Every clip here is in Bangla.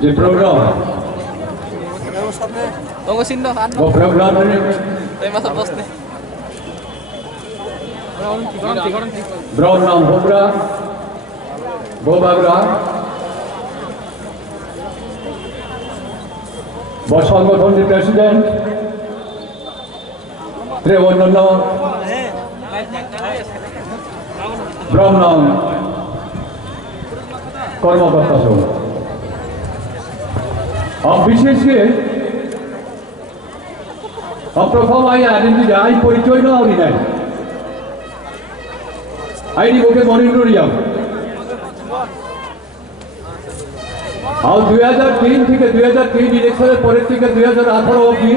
Di program. Tunggu sini dong, kan? Program ini. Saya masuk pos nih. Brown nam Bubagra. Bos সংগঠন di President. Trewonono. Brown nam কর্মকর্তা সহ বিশেষ করে প্রথম আইডেন্টিটি আই পরিচয় না হলি নাই আইডি ওকে মনিন্দ্র রিয়াং আর 2003 থেকে 2003 ইলেকশনের পরের থেকে 2018 অবধি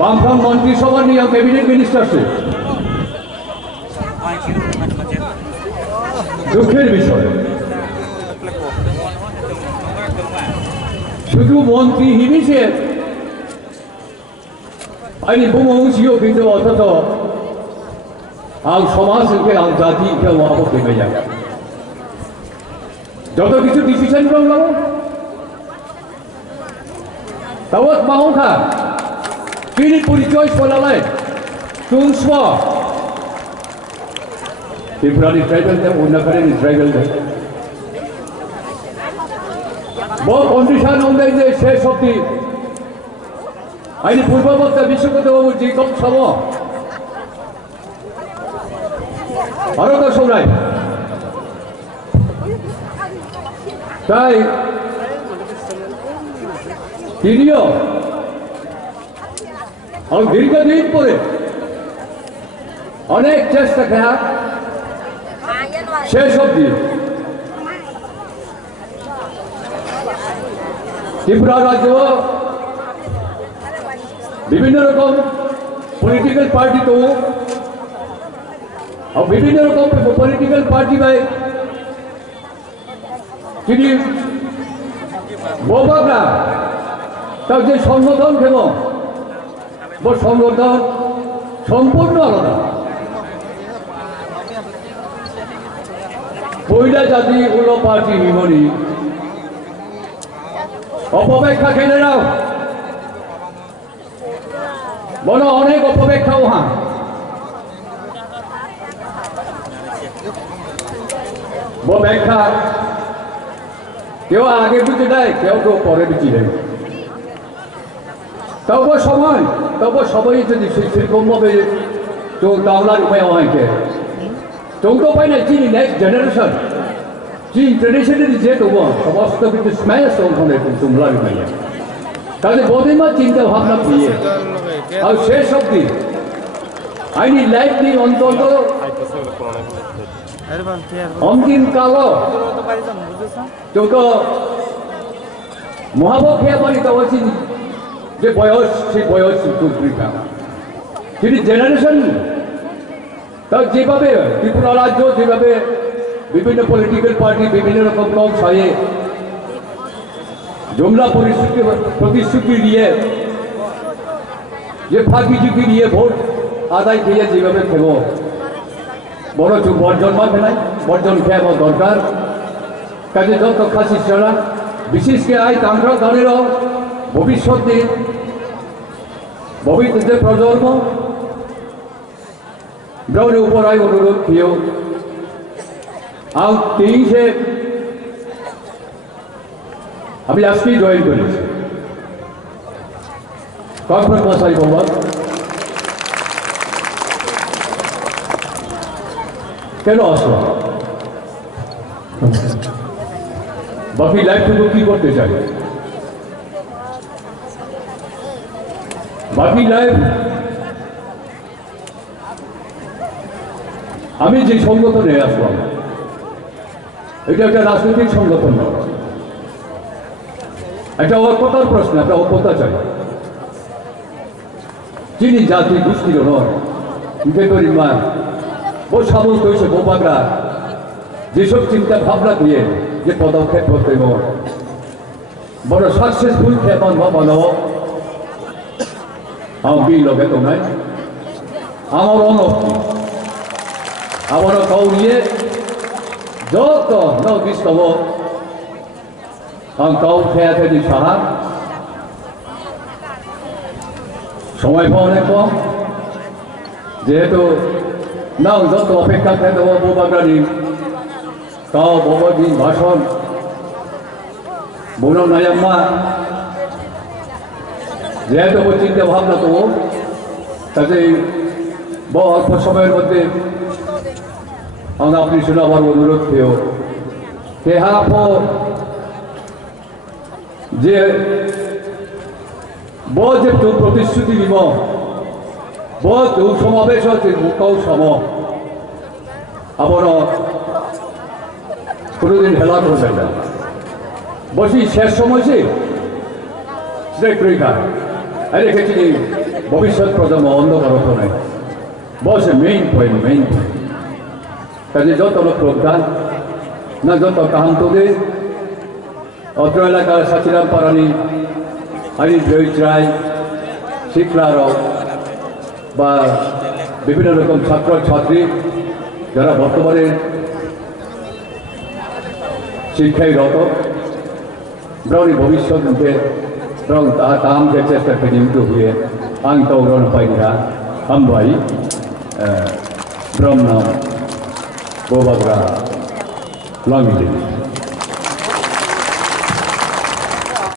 বামফ্রন্ট মন্ত্রিসভা নিয়ে ক্যাবিনেট মিনিস্টারশিপ দুঃখের বিষয় শুধু মন্ত্রী হিসেবে 아니 부모지요 কিন্তু অথচ আল সমাজকে আল জাতিকে ওয়াবো দেবে যায় যত কিছু ডিসিশন করলো তাওত মাউখা কিনি পরিচয় বলালে তুংস্ব ত্রিপুরানি ট্রাইবেল দে উন্নকারেনি ট্রাইবেল দে বহু কন্ডিশন অনুযায়ী যে শেষ অবধি আইনি পূর্ববর্তী বিশ্বকর্মা যে কম সম ভারত সৌরাই তাই তিনিও দীর্ঘদিন পরে অনেক চেষ্টা খেয়া শেষ অবধি ত্রিপুরা রাজ্য বিভিন্ন রকম পলিটিক্যাল পার্টি তো বিভিন্ন রকম পলিটিক্যাল পার্টি বাই তিনি বুবাগ্রা তার যে সংগঠন কেন সংগঠন সম্পূর্ণ আলাদা পয়লা জাতি হল পার্টি নিমনি অপেক্ষা খেলে নাও বলো অনেক অপেক্ষা ওহা ব্যাখ্যা কেউ আগে বুঝে দেয় কেউ কেউ পরে বুঝে দেয় তবু সময় তবু সবাই যদি সেরকমভাবে তো দাওলার উপায় হয়কে চৌদ্দ পাই না চিনি নেক্সট জেনারেশন চিন ট্রেডিশনালি যে তবু সমস্ত কিন্তু স্ম্যাশ ওখানে তোমরা উপায় তাহলে বোধেমা চিন্তা ভাবনা দিয়ে আর শেষ অব্দি আইনি লাইফ নিয়ে অন্তত অন্তিম কাল চৌদ্দ মহাপক্ষে পারি তো যে বয়স সেই বয়স পত্রিকা তিনি জেনারেশন তার যেভাবে ত্রিপুরা রাজ্য যেভাবে বিভিন্ন পলিটিক্যাল পার্টি বিভিন্ন রকম কম ছয়ে জমলা প্রতিশ্রুতি দিয়ে যে ফাঁকি ঝুঁকি দিয়ে ভোট আদায় খেয়ে যেভাবে খেব বড় চুপ বর্জন মাঠে নাই বর্জন খেয়ে দরকার কাজে যত খাসি চলা বিশেষ করে আয় তান্ত্রা দলেরও ভবিষ্যতে ভবিষ্যতে প্রজন্ম ব্রাউনের উপর আয় অনুরোধ খেয়েও আর তেইশে আমি আজকেই জয়েন করেছি কনফারেন্স মশাই বলব কেন আসলো বাকি লাইফটুকু কি করতে চাই বাকি লাইফ আমি যে সংগঠনে আসলাম এটা একটা রাজনৈতিক সংগঠন নয় একটা ঐক্যতার প্রশ্ন একটা ঐক্যতা চাই যিনি জাতি গোষ্ঠীর নয় পরিমাণ ও সামন্ত হয়েছে বুবাগ্রা যেসব চিন্তা ভাবনা দিয়ে যে পদক্ষেপ করতে বড় সাকসেসফুল খেপন বানাব আমি লগে তো নাই আমার অনক্তি আমার কাউরিয়ে যত বিস্তব आं गाव थाया थायनि साहा समय पाने कम जेहेतु नां जत अपेक्षा खालामो बुबाग्रानि गाव बबनि भाषण बुंनाया मा जेहेतु चिंता भावना दङ काजे अल्प समयेर मध्य आं आपनि सोनाबार अनुरोध थियो देहाखौ जे जेतु प्रतिश्रुति দিব जो समावेश मुखाव सम आबार कोनोदिन हेला करबेन ना बसि शेष समय से खैखा आरे खेचिनि भविष्य प्रजन्म अंधकार होने बस मेन पॉइंट काजे जत प्रज्ञा ना जत काम तो दे अत्र एलाकार साचिराम पारानी आरि जयराय शिक्षारक बा विभिन्न रकम छात्र छात्री যারা বর্তমানে শিক্ষায় রত ব্রাউনি ভবিষ্যৎ মুখে ব্রাউন তাহাম চেষ্টা নিযুক্ত হয়ে आं गावरानो बायदिहा हामबाय ब्रह्म बुबाग्रा लांगिदेनि